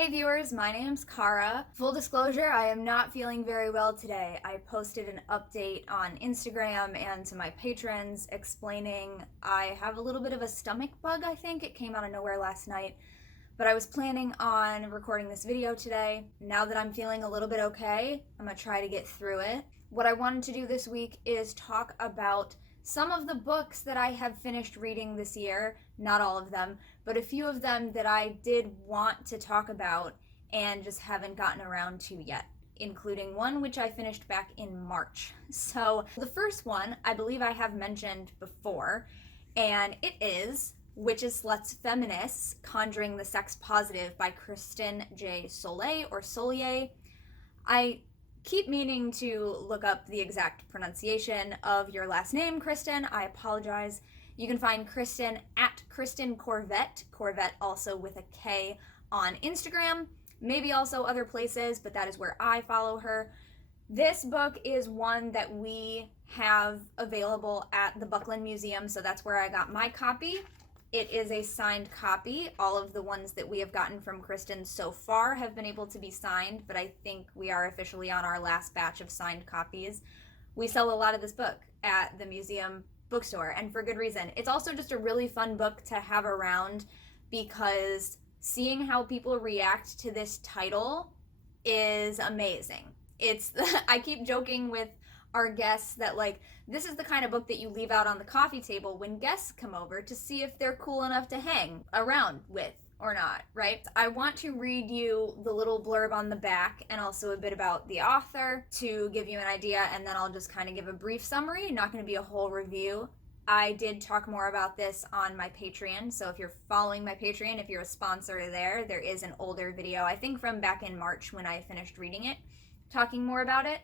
Hey viewers, my name's Cara. Full disclosure, I am not feeling very well today. I posted an update on Instagram and to my patrons explaining I have a little bit of a stomach bug, I think. It came out of nowhere last night. But I was planning on recording this video today. Now that I'm feeling a little bit okay, I'm gonna try to get through it. What I wanted to do this week is talk about some of the books that I have finished reading this year, not all of them, but a few of them that I did want to talk about and just haven't gotten around to yet, including one which I finished back in March. So the first one I believe I have mentioned before, and it is Witches, Sluts, Feminists, Conjuring the Sex Positive by Kristen J. Sollée or Sollée. I keep meaning to look up the exact pronunciation of your last name, Kristen. I apologize. You can find Kristen at Kristen Corvette, Corvette also with a K, on Instagram, maybe also other places, but that is where I follow her. This book is one that we have available at the Buckland Museum, so that's where I got my copy. It is a signed copy. All of the ones that we have gotten from Kristen so far have been able to be signed, but I think we are officially on our last batch of signed copies. We sell a lot of this book at the museum bookstore, and for good reason. It's also just a really fun book to have around because seeing how people react to this title is amazing. I keep joking with our guests that this is the kind of book that you leave out on the coffee table when guests come over to see if they're cool enough to hang around with or not, right? I want to read you the little blurb on the back and also a bit about the author to give you an idea, and then I'll just kind of give a brief summary, not going to be a whole review. I did talk more about this on my Patreon, so if you're following my Patreon, if you're a sponsor there is an older video, I think from back in March when I finished reading it, talking more about it.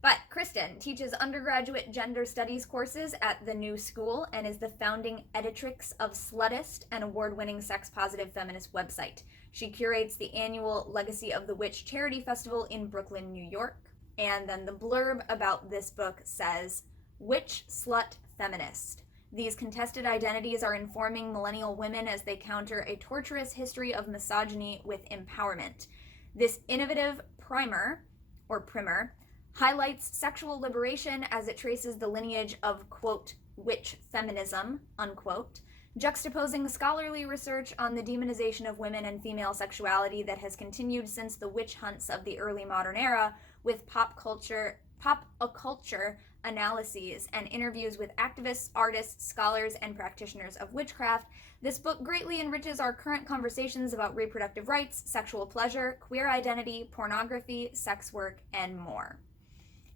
But Kristen teaches undergraduate gender studies courses at the New School and is the founding editrix of Sluttist, an award-winning sex-positive feminist website. She curates the annual Legacy of the Witch charity festival in Brooklyn, New York. And then the blurb about this book says, Witch, Slut, Feminist. These contested identities are informing millennial women as they counter a torturous history of misogyny with empowerment. This innovative primer highlights sexual liberation as it traces the lineage of, quote, witch feminism, unquote, juxtaposing scholarly research on the demonization of women and female sexuality that has continued since the witch hunts of the early modern era with pop culture analyses and interviews with activists, artists, scholars, and practitioners of witchcraft. This book greatly enriches our current conversations about reproductive rights, sexual pleasure, queer identity, pornography, sex work, and more.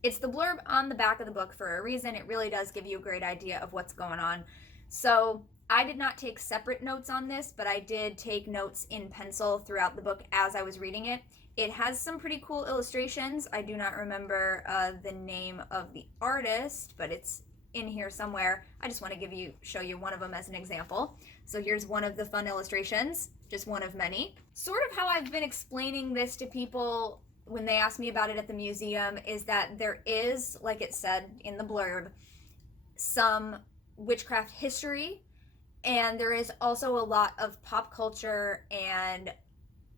It's the blurb on the back of the book for a reason. It really does give you a great idea of what's going on. So I did not take separate notes on this, but I did take notes in pencil throughout the book as I was reading it. It has some pretty cool illustrations. I do not remember the name of the artist, but it's in here somewhere. I just want to show you one of them as an example. So here's one of the fun illustrations, just one of many. Sort of how I've been explaining this to people when they ask me about it at the museum is that there is, like it said in the blurb, some witchcraft history, and there is also a lot of pop culture and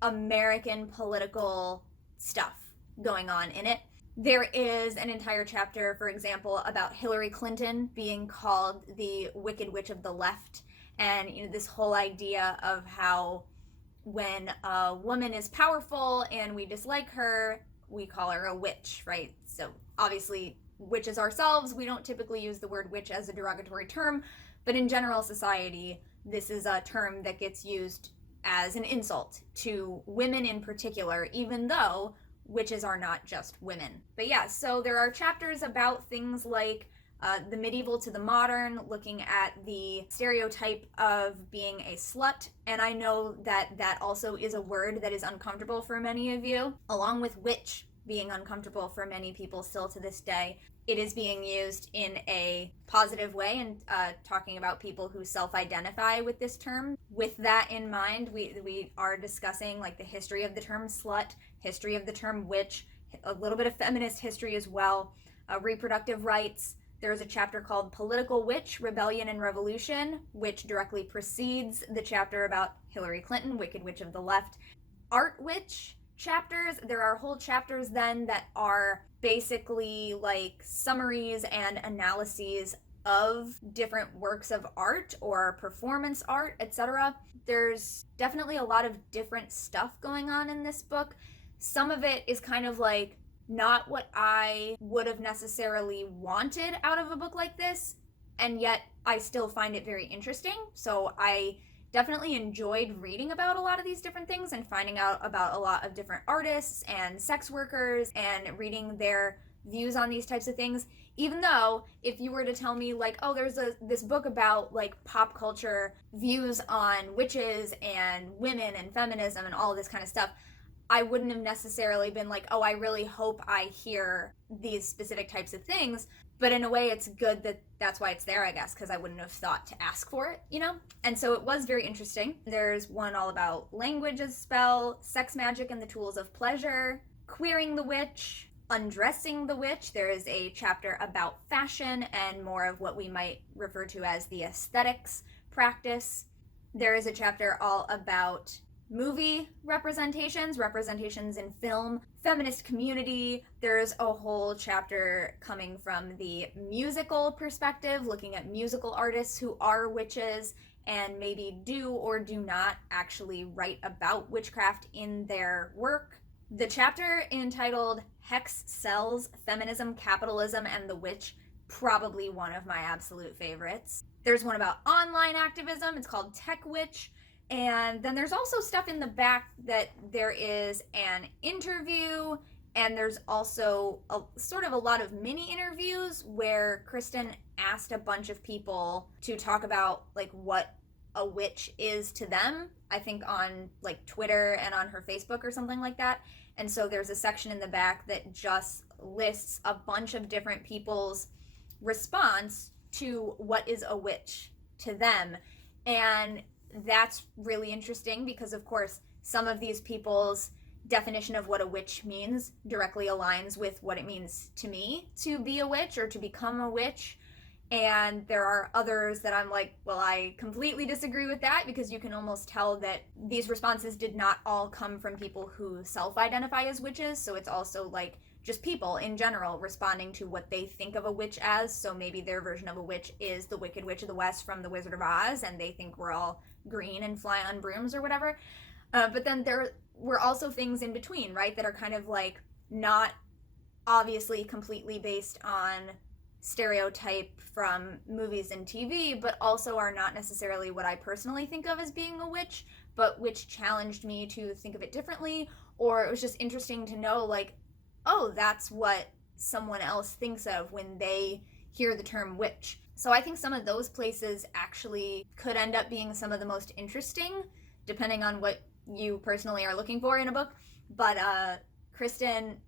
American political stuff going on in it. There is an entire chapter, for example, about Hillary Clinton being called the Wicked Witch of the Left, and this whole idea of how when a woman is powerful and we dislike her, we call her a witch, right? So obviously witches ourselves, we don't typically use the word witch as a derogatory term, but in general society, this is a term that gets used as an insult to women in particular, even though witches are not just women. But yeah, so there are chapters about things like the medieval to the modern, looking at the stereotype of being a slut. And I know that that also is a word that is uncomfortable for many of you, along with witch being uncomfortable for many people still to this day. It is being used in a positive way and talking about people who self-identify with this term. With that in mind, we are discussing the history of the term slut, history of the term witch, a little bit of feminist history as well, reproductive rights. There's a chapter called Political Witch, Rebellion and Revolution, which directly precedes the chapter about Hillary Clinton, Wicked Witch of the Left. art witch chapters. There are whole chapters then that are basically like summaries and analyses of different works of art or performance art, etc. There's definitely a lot of different stuff going on in this book. Some of it is kind of like not what I would have necessarily wanted out of a book like this, and yet I still find it very interesting. So I definitely enjoyed reading about a lot of these different things and finding out about a lot of different artists and sex workers and reading their views on these types of things. Even though if you were to tell me like, oh, there's this book about like pop culture views on witches and women and feminism and all this kind of stuff, I wouldn't have necessarily been like, oh, I really hope I hear these specific types of things. But in a way, it's good that that's why it's there, I guess, because I wouldn't have thought to ask for it, you know? And so it was very interesting. There's one all about language as spell, sex magic and the tools of pleasure, queering the witch, undressing the witch. There is a chapter about fashion and more of what we might refer to as the aesthetics practice. There is a chapter all about movie representations in film, feminist community. There's a whole chapter coming from the musical perspective, looking at musical artists who are witches and maybe do or do not actually write about witchcraft in their work. The chapter entitled Hex Cells, Feminism, Capitalism, and the Witch, probably one of my absolute favorites. There's one about online activism. It's called Tech Witch. And then there's also stuff in the back that there is an interview, and there's also sort of a lot of mini interviews where Kristen asked a bunch of people to talk about like what a witch is to them, I think on like Twitter and on her Facebook or something like that. And so there's a section in the back that just lists a bunch of different people's response to what is a witch to them. And that's really interesting because, of course, some of these people's definition of what a witch means directly aligns with what it means to me to be a witch or to become a witch. And there are others that I'm like, well, I completely disagree with that, because you can almost tell that these responses did not all come from people who self-identify as witches. So it's also like just people in general responding to what they think of a witch as. So maybe their version of a witch is the Wicked Witch of the West from The Wizard of Oz, and they think we're all green and fly on brooms or whatever. But then there were also things in between, right, that are kind of like not obviously completely based on stereotype from movies and TV, but also are not necessarily what I personally think of as being a witch, but which challenged me to think of it differently. Or it was just interesting to know, like, oh, that's what someone else thinks of when they hear the term witch. So I think some of those places actually could end up being some of the most interesting, depending on what you personally are looking for in a book. But Kristen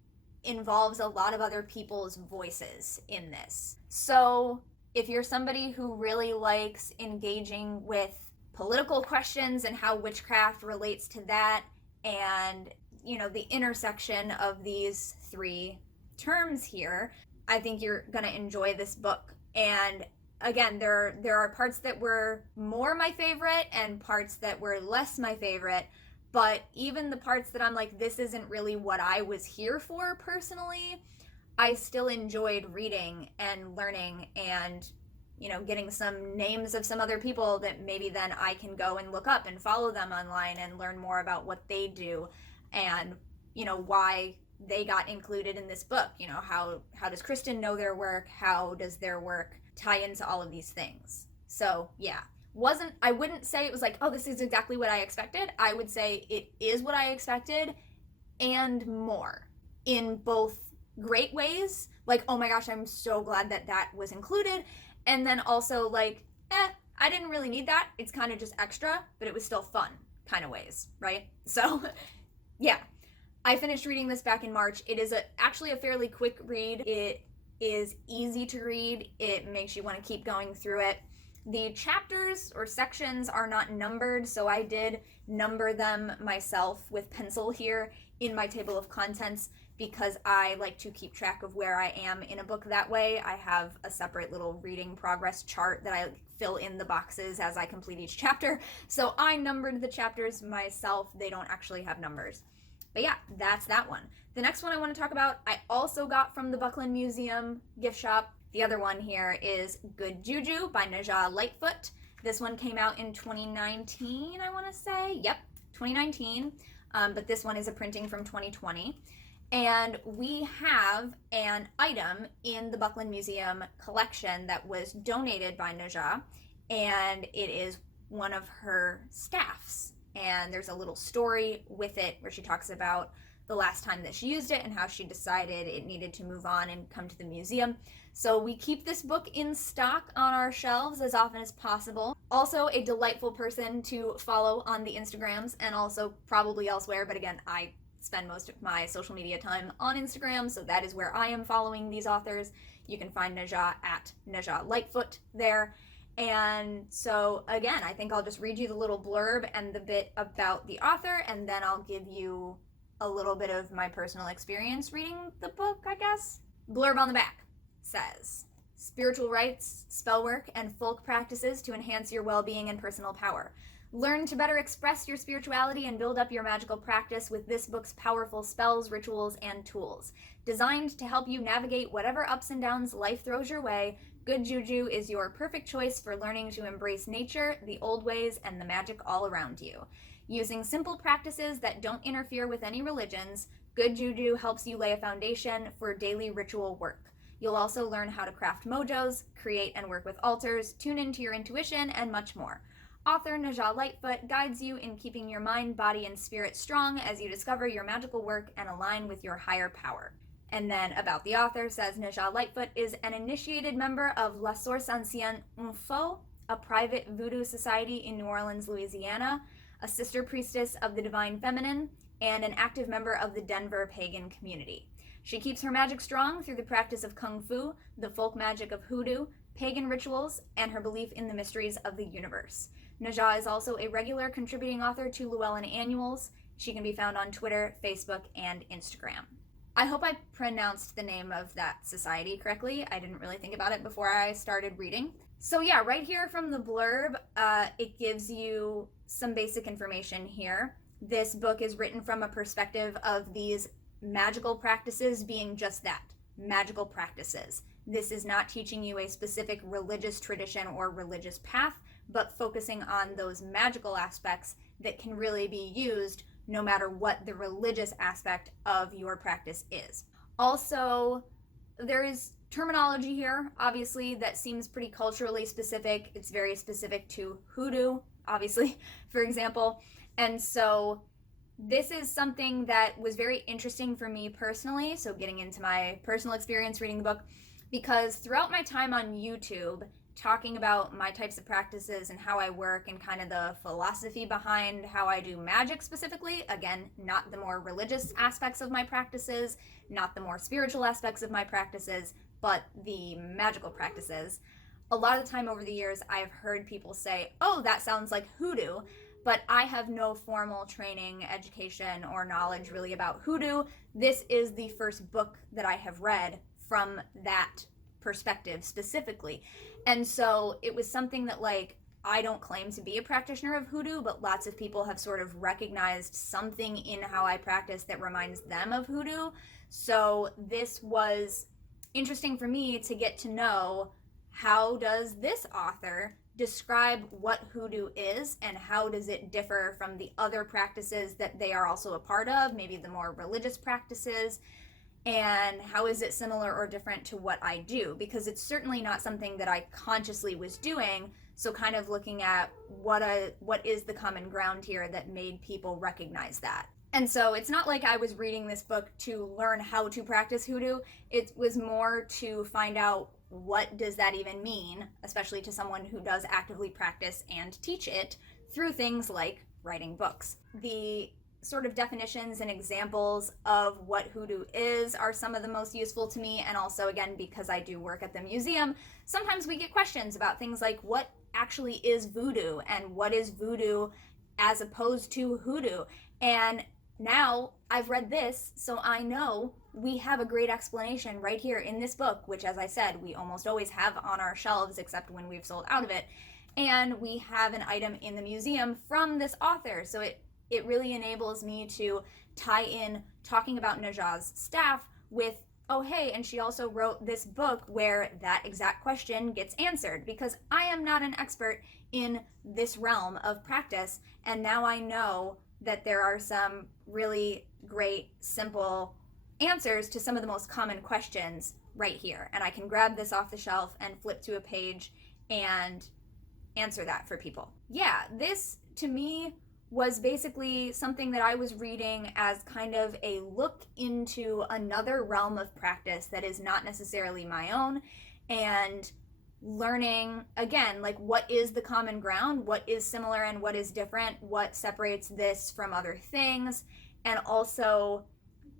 involves a lot of other people's voices in this. So if you're somebody who really likes engaging with political questions and how witchcraft relates to that, and you know, the intersection of these three terms here, I think you're gonna enjoy this book. And again, there are parts that were more my favorite and parts that were less my favorite, but even the parts that I'm like, this isn't really what I was here for personally, I still enjoyed reading and learning and, you know, getting some names of some other people that maybe then I can go and look up and follow them online and learn more about what they do and, you know, why they got included in this book. You know, how does Kristen know their work? How does their work tie into all of these things? So yeah, I wouldn't say it was like, oh, this is exactly what I expected. I would say it is what I expected and more, in both great ways, like, oh my gosh, I'm so glad that that was included, and then also like, I didn't really need that, it's kind of just extra, but it was still fun kind of ways, right? So yeah, I finished reading this back in March. It is actually a fairly quick read. It is easy to read. It makes you want to keep going through it. The chapters or sections are not numbered, so I did number them myself with pencil here in my table of contents because I like to keep track of where I am in a book that way. I have a separate little reading progress chart that I fill in the boxes as I complete each chapter. So I numbered the chapters myself. They don't actually have numbers. But yeah, that's that one. The next one I want to talk about, I also got from the Buckland Museum gift shop. The other one here is Good Juju by Najah Lightfoot. This one came out in 2019, I want to say. Yep, 2019. But this one is a printing from 2020. And we have an item in the Buckland Museum collection that was donated by Najah, and it is one of her staffs. And there's a little story with it where she talks about the last time that she used it and how she decided it needed to move on and come to the museum. So we keep this book in stock on our shelves as often as possible. Also a delightful person to follow on the Instagrams and also probably elsewhere, but again, I spend most of my social media time on Instagram, so that is where I am following these authors. You can find Najah at Najah Lightfoot there. And so again, I think I'll just read you the little blurb and the bit about the author, and then I'll give you a little bit of my personal experience reading the book, I guess. Blurb on the back says, spiritual rites, spell work, and folk practices to enhance your well-being and personal power. Learn to better express your spirituality and build up your magical practice with this book's powerful spells, rituals, and tools. Designed to help you navigate whatever ups and downs life throws your way, Good Juju is your perfect choice for learning to embrace nature, the old ways, and the magic all around you. Using simple practices that don't interfere with any religions, Good Juju helps you lay a foundation for daily ritual work. You'll also learn how to craft mojos, create and work with altars, tune into your intuition, and much more. Author Najah Lightfoot guides you in keeping your mind, body, and spirit strong as you discover your magical work and align with your higher power. And then about the author says Najah Lightfoot is an initiated member of La Source Ancienne Info, a private voodoo society in New Orleans, Louisiana, a sister priestess of the Divine Feminine, and an active member of the Denver pagan community. She keeps her magic strong through the practice of kung fu, the folk magic of hoodoo, pagan rituals, and her belief in the mysteries of the universe. Najah is also a regular contributing author to Llewellyn Annuals. She can be found on Twitter, Facebook, and Instagram. I hope I pronounced the name of that society correctly. I didn't really think about it before I started reading. So yeah, right here from the blurb, it gives you some basic information here. This book is written from a perspective of these magical practices being just that, magical practices. This is not teaching you a specific religious tradition or religious path, but focusing on those magical aspects that can really be used no matter what the religious aspect of your practice is. Also, there is terminology here, obviously, that seems pretty culturally specific. It's very specific to hoodoo, obviously, for example. And so this is something that was very interesting for me personally, so getting into my personal experience reading the book, because throughout my time on YouTube, talking about my types of practices and how I work and kind of the philosophy behind how I do magic specifically, again, not the more religious aspects of my practices, not the more spiritual aspects of my practices, but the magical practices. A lot of the time over the years, I've heard people say, oh, that sounds like hoodoo, but I have no formal training, education, or knowledge really about hoodoo. This is the first book that I have read from that perspective specifically. And so it was something that, like, I don't claim to be a practitioner of hoodoo, but lots of people have sort of recognized something in how I practice that reminds them of hoodoo. So this was interesting for me to get to know, how does this author describe what hoodoo is and how does it differ from the other practices that they are also a part of, maybe the more religious practices, and how is it similar or different to what I do? Because it's certainly not something that I consciously was doing, so kind of looking at what is the common ground here that made people recognize that. And so it's not like I was reading this book to learn how to practice hoodoo. It was more to find out, what does that even mean, especially to someone who does actively practice and teach it through things like writing books. The sort of definitions and examples of what hoodoo is are some of the most useful to me, and also, again, because I do work at the museum, sometimes we get questions about things like what actually is voodoo and what is voodoo as opposed to hoodoo. And now I've read this, so I know we have a great explanation right here in this book, which, as I said, we almost always have on our shelves except when we've sold out of it. And we have an item in the museum from this author. So it really enables me to tie in talking about Najah's staff with, oh hey, and she also wrote this book where that exact question gets answered, because I am not an expert in this realm of practice, and now I know that there are some really great, simple answers to some of the most common questions right here. And I can grab this off the shelf and flip to a page and answer that for people. Yeah, this to me was basically something that I was reading as kind of a look into another realm of practice that is not necessarily my own, and learning again, like, what is the common ground, what is similar and what is different, what separates this from other things, and also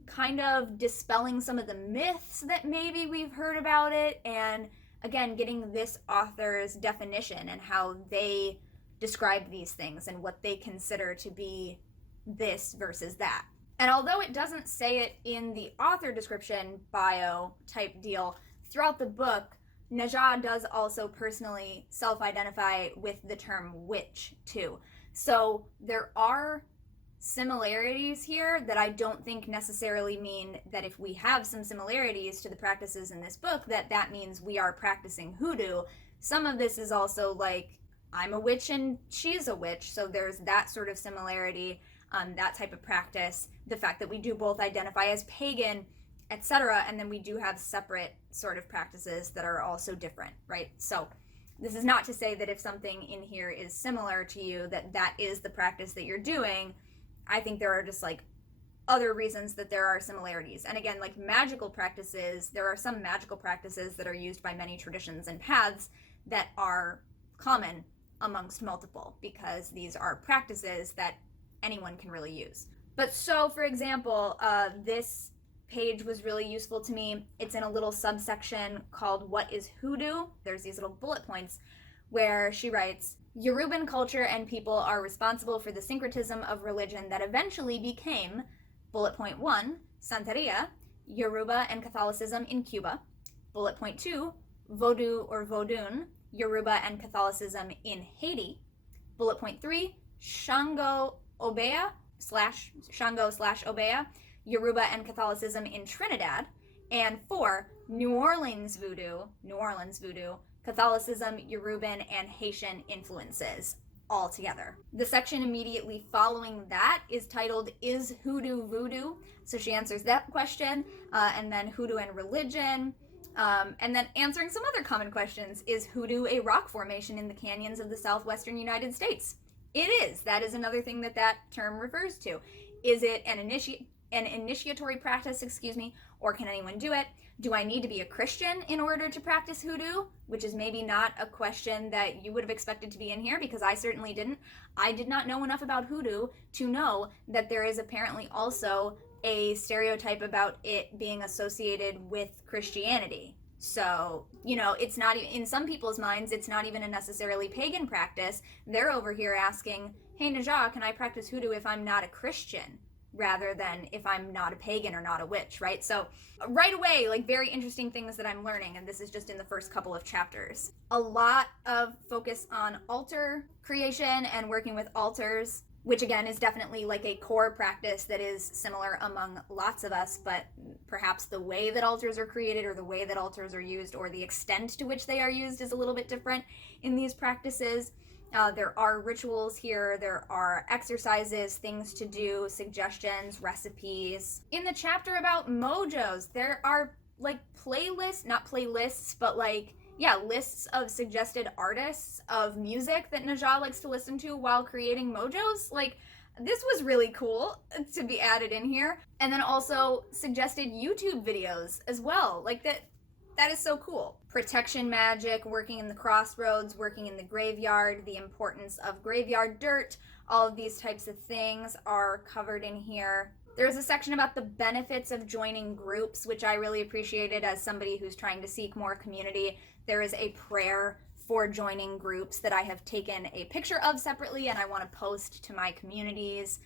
kind of dispelling some of the myths that maybe we've heard about it, and again, getting this author's definition and how they describe these things and what they consider to be this versus that. And although it doesn't say it in the author description bio type deal, throughout the book, Najah does also personally self-identify with the term witch too. So there are similarities here that I don't think necessarily mean that if we have some similarities to the practices in this book, that means we are practicing hoodoo. Some of this is also like, I'm a witch and she's a witch, so there's that sort of similarity, that type of practice, the fact that we do both identify as pagan, etc., and then we do have separate sort of practices that are also different, right? So this is not to say that if something in here is similar to you, that is the practice that you're doing. I think there are just like other reasons that there are similarities. And again, like magical practices, there are some magical practices that are used by many traditions and paths that are common amongst multiple, because these are practices that anyone can really use. But so, for example, this page was really useful to me. It's in a little subsection called What is Hoodoo? There's these little bullet points where she writes, Yoruban culture and people are responsible for the syncretism of religion that eventually became, bullet point 1, Santeria, Yoruba and Catholicism in Cuba. Bullet point 2, Vodou or Vodun, Yoruba and Catholicism in Haiti. Bullet point 3, Shango Obeah /Obeah, Yoruba and Catholicism in Trinidad. And 4, New Orleans Voodoo, Catholicism, Yoruban, and Haitian influences all together. The section immediately following that is titled, Is Hoodoo Voodoo? So she answers that question, and then hoodoo and religion, and then answering some other common questions. Is hoodoo a rock formation in the canyons of the southwestern United States? It is. That is another thing that term refers to. Is it an initiatory practice, or can anyone do it? Do I need to be a Christian in order to practice hoodoo? Which is maybe not a question that you would have expected to be in here, because I certainly didn't. I did not know enough about hoodoo to know that there is apparently also a stereotype about it being associated with Christianity. So, it's not, in some people's minds, it's not even a necessarily pagan practice. They're over here asking, hey Najah, can I practice hoodoo if I'm not a Christian? Rather than if I'm not a pagan or not a witch, right? So right away, like, very interesting things that I'm learning, and this is just in the first couple of chapters. A lot of focus on altar creation and working with altars, which again is definitely like a core practice that is similar among lots of us, but perhaps the way that altars are created or the way that altars are used or the extent to which they are used is a little bit different in these practices. There are rituals here, there are exercises, things to do, suggestions, recipes. In the chapter about mojos, there are like lists of suggested artists of music that Najah likes to listen to while creating mojos. Like, this was really cool to be added in here. And then also suggested YouTube videos as well. Like, that is so cool. Protection magic, working in the crossroads, working in the graveyard, the importance of graveyard dirt, all of these types of things are covered in here. There's a section about the benefits of joining groups, which I really appreciated as somebody who's trying to seek more community. There is a prayer for joining groups that I have taken a picture of separately and I want to post to my communities.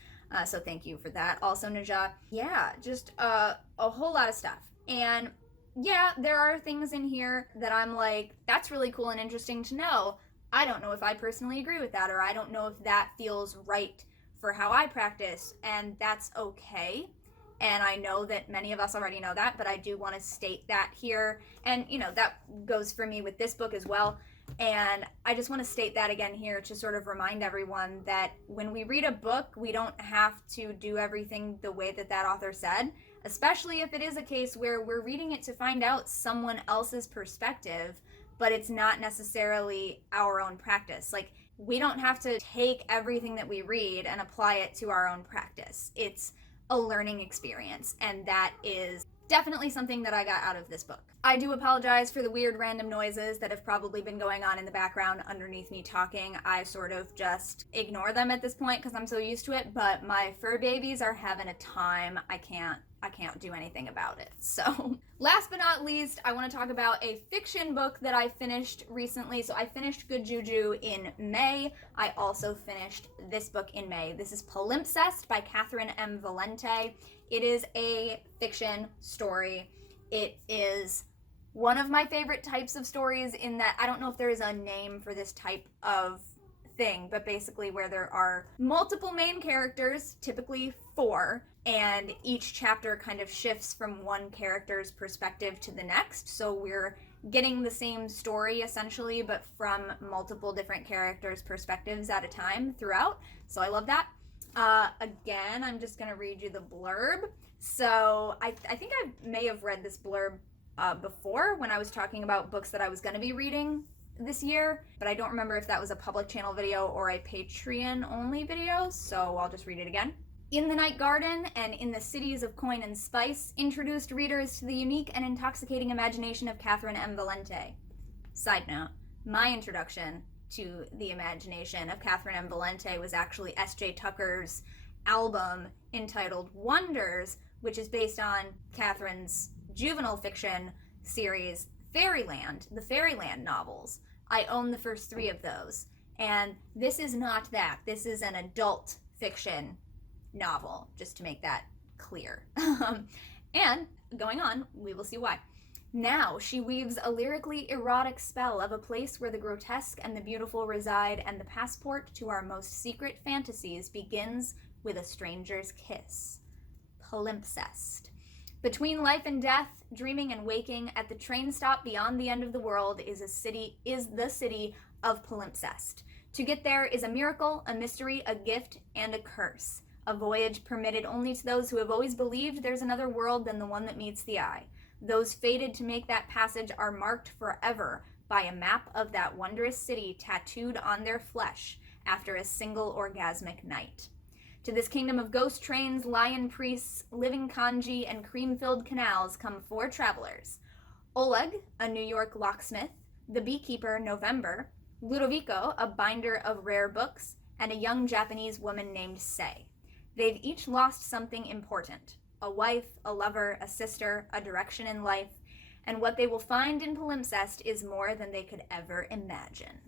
So thank you for that. Also, Najah. Yeah, just a whole lot of stuff. And yeah, there are things in here that I'm like, that's really cool and interesting to know. I don't know if I personally agree with that, or I don't know if that feels right for how I practice, and that's okay. And I know that many of us already know that, but I do want to state that here. And, that goes for me with this book as well. And I just want to state that again here to sort of remind everyone that when we read a book, we don't have to do everything the way that author said, especially if it is a case where we're reading it to find out someone else's perspective, but it's not necessarily our own practice. Like, we don't have to take everything that we read and apply it to our own practice. It's a learning experience, and that is definitely something that I got out of this book. I do apologize for the weird random noises that have probably been going on in the background underneath me talking. I sort of just ignore them at this point because I'm so used to it, but my fur babies are having a time. I can't do anything about it. So last but not least, I want to talk about a fiction book that I finished recently. So I finished Good Juju in May. I also finished this book in May. This is Palimpsest by Catherynne M. Valente. It is a fiction story. It is one of my favorite types of stories in that I don't know if there is a name for this type of thing, but basically where there are multiple main characters, typically 4, and each chapter kind of shifts from one character's perspective to the next. So we're getting the same story essentially, but from multiple different characters' perspectives at a time throughout. So I love that. Again, I'm just going to read you the blurb. So I think I may have read this blurb before when I was talking about books that I was going to be reading this year, but I don't remember if that was a public channel video or a Patreon only video, so I'll just read it again. In the Night Garden and in the Cities of Coin and Spice introduced readers to the unique and intoxicating imagination of Catherynne M. Valente. Side note, my introduction to the imagination of Catherynne M. Valente was actually S.J. Tucker's album entitled Wonders, which is based on Catherine's juvenile fiction series Fairyland, the Fairyland novels. I own the first 3 of those. And this is not that. This is an adult fiction novel, just to make that clear. And going on, we will see why. Now she weaves a lyrically erotic spell of a place where the grotesque and the beautiful reside, and the passport to our most secret fantasies begins with a stranger's kiss. Palimpsest. Between life and death, dreaming and waking, at the train stop beyond the end of the world is the city of Palimpsest. To get there is a miracle, a mystery, a gift, and a curse. A voyage permitted only to those who have always believed there's another world than the one that meets the eye. Those fated to make that passage are marked forever by a map of that wondrous city tattooed on their flesh after a single orgasmic night. To this kingdom of ghost trains, lion priests, living kanji, and cream-filled canals come 4 travelers. Oleg, a New York locksmith, the beekeeper November, Ludovico, a binder of rare books, and a young Japanese woman named Sei. They've each lost something important: a wife, a lover, a sister, a direction in life, and what they will find in Palimpsest is more than they could ever imagine.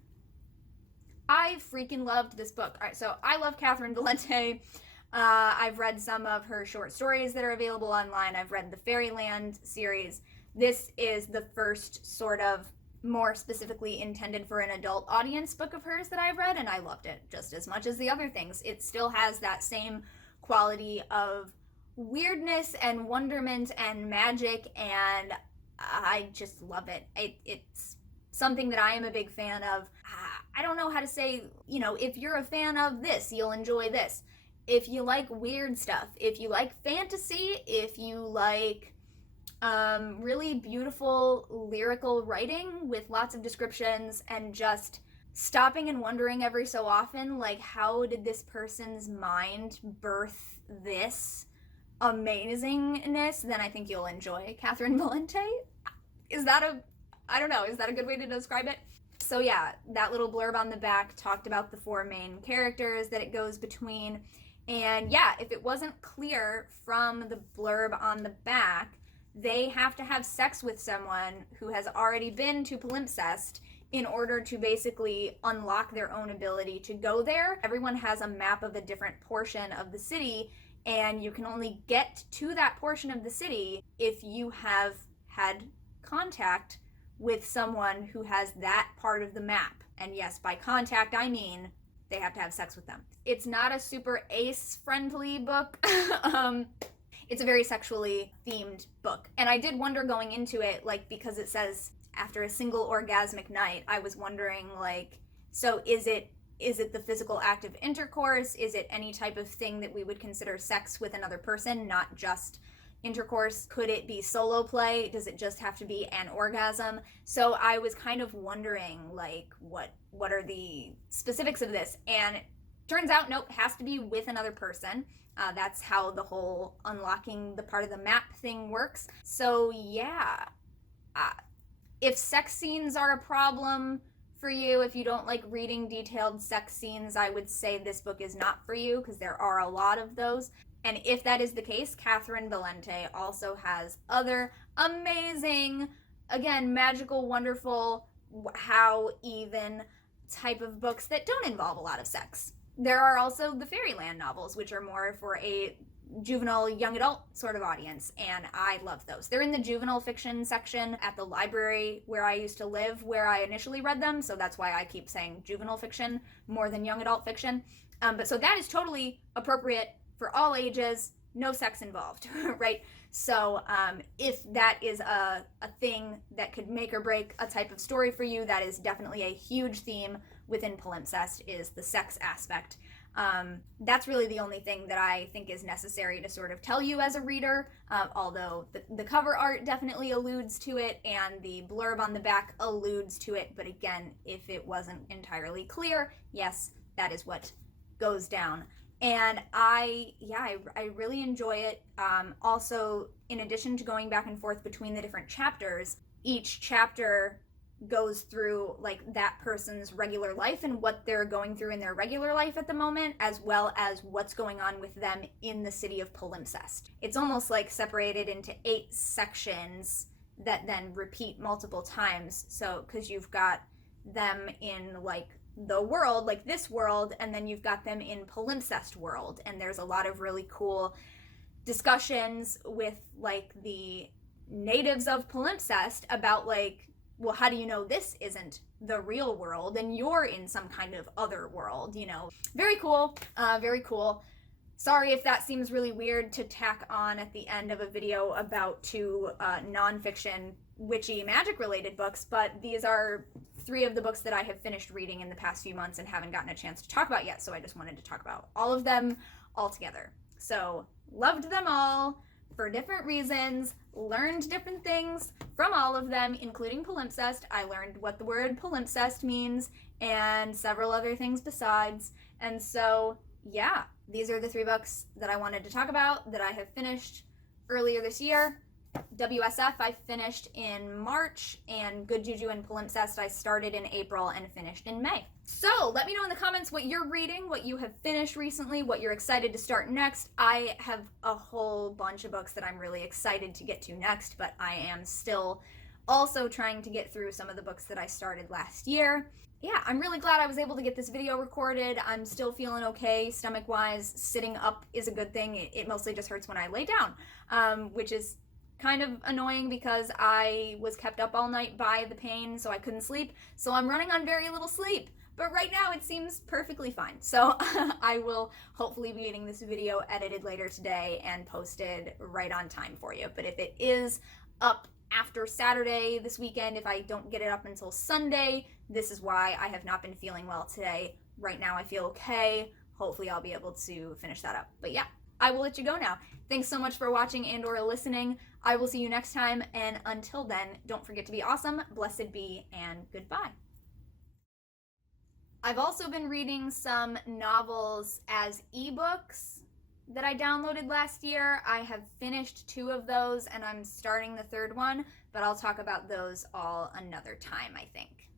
I freaking loved this book. All right, so I love Catherynne Valente. I've read some of her short stories that are available online. I've read the Fairyland series. This is the first sort of more specifically intended for an adult audience book of hers that I've read, and I loved it just as much as the other things. It still has that same quality of weirdness and wonderment and magic, and I just love it. It's something that I am a big fan of. I don't know how to say, if you're a fan of this, you'll enjoy this. If you like weird stuff, if you like fantasy, if you like really beautiful lyrical writing with lots of descriptions and just stopping and wondering every so often, like, how did this person's mind birth this amazingness, then I think you'll enjoy Catherynne Valente. Is that a good way to describe it? So yeah, that little blurb on the back talked about the 4 main characters that it goes between. And yeah, if it wasn't clear from the blurb on the back, they have to have sex with someone who has already been to Palimpsest in order to basically unlock their own ability to go there. Everyone has a map of a different portion of the city, and you can only get to that portion of the city if you have had contact with someone who has that part of the map. And yes, by contact, I mean they have to have sex with them. It's not a super ace-friendly book. It's a very sexually themed book. And I did wonder going into it, like, because it says after a single orgasmic night, I was wondering, like, so is it the physical act of intercourse? Is it any type of thing that we would consider sex with another person, not just intercourse? Could it be solo play? Does it just have to be an orgasm? So I was kind of wondering, like, what are the specifics of this? And it turns out, nope, it has to be with another person. That's how the whole unlocking the part of the map thing works. So yeah, if sex scenes are a problem for you, if you don't like reading detailed sex scenes, I would say this book is not for you, because there are a lot of those. And if that is the case, Catherynne Valente also has other amazing, again, magical, wonderful, how even type of books that don't involve a lot of sex. There are also the Fairyland novels, which are more for a juvenile young adult sort of audience, and I love those. They're in the juvenile fiction section at the library where I used to live, where I initially read them, so that's why I keep saying juvenile fiction more than young adult fiction. But so that is totally appropriate for all ages, no sex involved, right? So if that is a thing that could make or break a type of story for you, that is definitely a huge theme within Palimpsest, is the sex aspect. That's really the only thing that I think is necessary to sort of tell you as a reader, although the cover art definitely alludes to it and the blurb on the back alludes to it. But again, if it wasn't entirely clear, yes, that is what goes down. And I really enjoy it. Also, in addition to going back and forth between the different chapters, each chapter goes through like that person's regular life and what they're going through in their regular life at the moment, as well as what's going on with them in the city of Palimpsest. It's almost like separated into 8 sections that then repeat multiple times. So, because you've got them in like the world, like this world, and then you've got them in Palimpsest world, and there's a lot of really cool discussions with like the natives of Palimpsest about like, well, how do you know this isn't the real world and you're in some kind of other world, you know? Very cool, very cool. Sorry if that seems really weird to tack on at the end of a video about 2 nonfiction witchy magic related books, but these are 3 of the books that I have finished reading in the past few months and haven't gotten a chance to talk about yet, so I just wanted to talk about all of them all together. So, loved them all for different reasons, learned different things from all of them, including Palimpsest. I learned what the word palimpsest means and several other things besides. And so, yeah, these are the 3 books that I wanted to talk about that I have finished earlier this year. WSF I finished in March, and Good Juju and Palimpsest I started in April and finished in May. So let me know in the comments what you're reading, what you have finished recently, what you're excited to start next. I have a whole bunch of books that I'm really excited to get to next, but I am still also trying to get through some of the books that I started last year. Yeah, I'm really glad I was able to get this video recorded. I'm still feeling okay stomach-wise. Sitting up is a good thing. It mostly just hurts when I lay down, which is kind of annoying because I was kept up all night by the pain, so I couldn't sleep. So I'm running on very little sleep. But right now it seems perfectly fine. So I will hopefully be getting this video edited later today and posted right on time for you. But if it is up after Saturday this weekend, if I don't get it up until Sunday, this is why. I have not been feeling well today. Right now I feel okay. Hopefully I'll be able to finish that up. But yeah, I will let you go now. Thanks so much for watching and or listening. I will see you next time, and until then, don't forget to be awesome, blessed be, and goodbye. I've also been reading some novels as ebooks that I downloaded last year. I have finished 2 of those, and I'm starting the 3rd one, but I'll talk about those all another time, I think.